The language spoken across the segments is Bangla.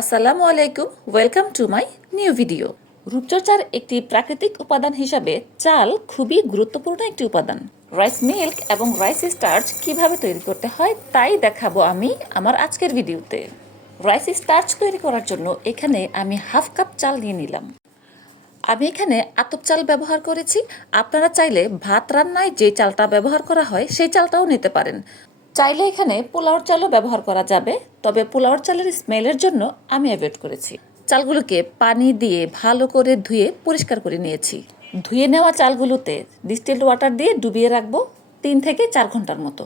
আসসালামু আলাইকুম, welcome to my new video. রূপচর্চার একটি প্রাকৃতিক উপাদান হিসাবে চাল খুবই গুরুত্বপূর্ণ একটি উপাদান। রাইস মিল্ক এবং রাইস স্টার্চ কিভাবে তৈরি করতে হয় তাই দেখাবো আমি আমার আজকের ভিডিওতে। রাইস স্টার্চ তৈরি করার জন্য এখানে আমি হাফ কাপ চাল নিয়ে নিলাম। আমি এখানে আতপ চাল ব্যবহার করেছি। আপনারা চাইলে ভাত রান্নায় যে চালটা ব্যবহার করা হয় সেই চালটাও নিতে পারেন। চাইলে এখানে পোলাওর চালও ব্যবহার করা যাবে, তবে পোলাওর চালের স্মেলের জন্য আমি অ্যাভয়েড করেছি। চালগুলোকে পানি দিয়ে ভালো করে ধুয়ে পরিষ্কার করে নিয়েছি। ধুয়ে নেওয়া চালগুলোতে ডিস্টিলড ওয়াটার দিয়ে ডুবিয়ে রাখবো 3 থেকে 4 ঘন্টার মতো।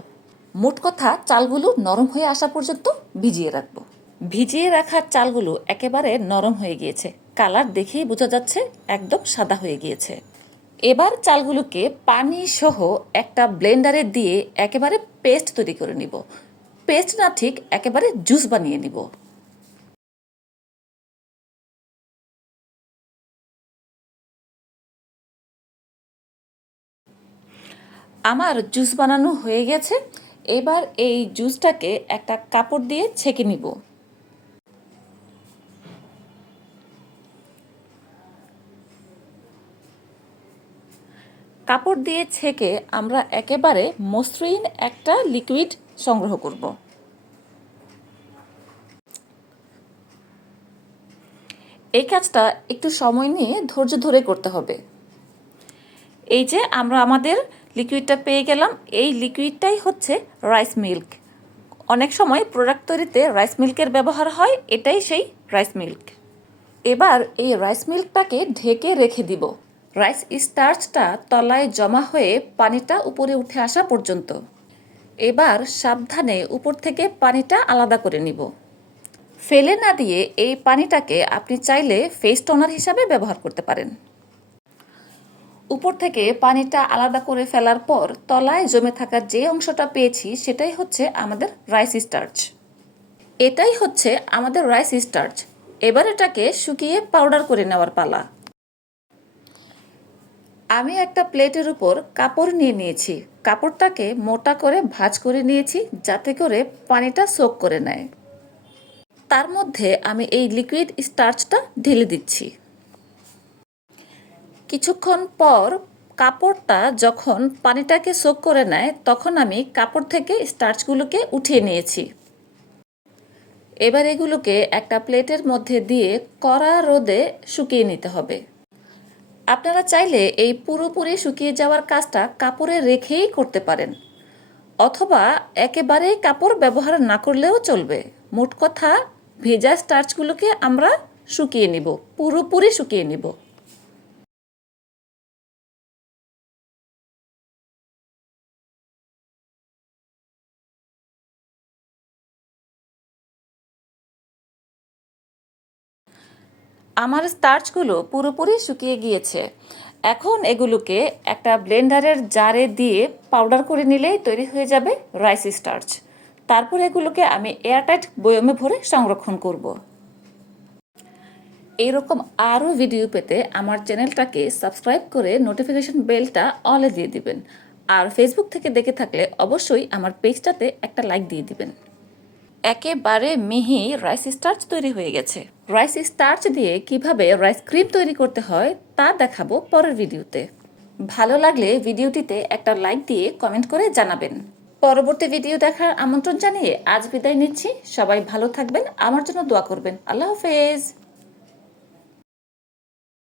মোট কথা চালগুলো নরম হয়ে আসা পর্যন্ত ভিজিয়ে রাখবো। ভিজিয়ে রাখা চালগুলো একেবারে নরম হয়ে গিয়েছে, কালার দেখেই বোঝা যাচ্ছে একদম সাদা হয়ে গিয়েছে। এবার চালগুলোকে পানি সহ একটা ব্লেন্ডারে দিয়ে একেবারে পেস্ট তৈরি করে নিব। পেস্ট না, ঠিক একেবারে জুস বানিয়ে নিব। আমার জুস বানানো হয়ে গেছে। এবার এই জুসটাকে একটা কাপড় দিয়ে ছেঁকে নিব। কাপড় দিয়ে ছেঁকে আমরা একেবারে মসৃণ একটা লিকুইড সংগ্রহ করব। এই কাজটা একটু সময় নিয়ে ধৈর্য ধরে করতে হবে। এই যে আমরা আমাদের লিকুইডটা পেয়ে গেলাম, এই লিকুইডটাই হচ্ছে রাইস মিল্ক। অনেক সময় প্রোডাক্ট তৈরিতে রাইস মিল্কের ব্যবহার হয়, এটাই সেই রাইস মিল্ক। এবার এই রাইস মিল্কটাকে ঢেকে রেখে দিব রাইস স্টার্চটা তলায় জমা হয়ে পানিটা উপরে উঠে আসা পর্যন্ত। এবার সাবধানে উপর থেকে পানিটা আলাদা করে নিব। ফেলে না দিয়ে এই পানিটাকে আপনি চাইলে ফেস টোনার হিসাবে ব্যবহার করতে পারেন। উপর থেকে পানিটা আলাদা করে ফেলার পর তলায় জমে থাকা যে অংশটা পেয়েছি সেটাই হচ্ছে আমাদের রাইস স্টার্চ। এটাই হচ্ছে আমাদের রাইস স্টার্চ। এবার এটাকে শুকিয়ে পাউডার করে নেওয়ার পালা। আমি একটা প্লেটের উপর কাপড় নিয়ে নিয়েছি। কাপড়টাকে মোটা করে ভাঁজ করে নিয়েছি যাতে করে পানিটা সোক করে নেয়। তার মধ্যে আমি এই লিকুইড স্টার্চটা ঢেলে দিচ্ছি। কিছুক্ষণ পর কাপড়টা যখন পানিটাকে সোক করে নেয় তখন আমি কাপড় থেকে স্টার্চগুলোকে উঠিয়ে নিয়েছি। এবার এগুলোকে একটা প্লেটের মধ্যে দিয়ে কড়া রোদে শুকিয়ে নিতে হবে। আপনারা চাইলে এই পুরোপুরি শুকিয়ে যাওয়ার কাজটা কাপড়ে রেখেই করতে পারেন, অথবা একেবারেই কাপড় ব্যবহার না করলেও চলবে। মোট কথা ভেজা স্টার্চগুলোকে আমরা শুকিয়ে নিব, পুরোপুরি শুকিয়ে নিব। আমার স্টার্চগুলো পুরোপুরি শুকিয়ে গিয়েছে। এখন এগুলোকে একটা ব্লেন্ডারের জারে দিয়ে পাউডার করে নিলেই তৈরি হয়ে যাবে রাইস স্টার্চ। তারপর এগুলোকে আমি এয়ারটাইট বয়মে ভরে সংরক্ষণ করব। এইরকম আরও ভিডিও পেতে আমার চ্যানেলটাকে সাবস্ক্রাইব করে নোটিফিকেশন বেলটা অলে দিয়ে দিবেন। আর ফেসবুক থেকে দেখে থাকলে অবশ্যই আমার পেজটাতে একটা লাইক দিয়ে দিবেন। একেবারে মিহি রাইস স্টার্চ তৈরি হয়ে গেছে। রাইস স্টার্চ দিয়ে কিভাবে রাইস ক্রিম তৈরি করতে হয় তা দেখাবো পরের ভিডিওতে। ভালো লাগলে ভিডিওটিতে একটা লাইক দিয়ে কমেন্ট করে জানাবেন। পরবর্তী ভিডিও দেখার আমন্ত্রণ জানিয়ে আজ বিদায় নিচ্ছি। সবাই ভালো থাকবেন, আমার জন্য দোয়া করবেন। আল্লাহ হাফেজ।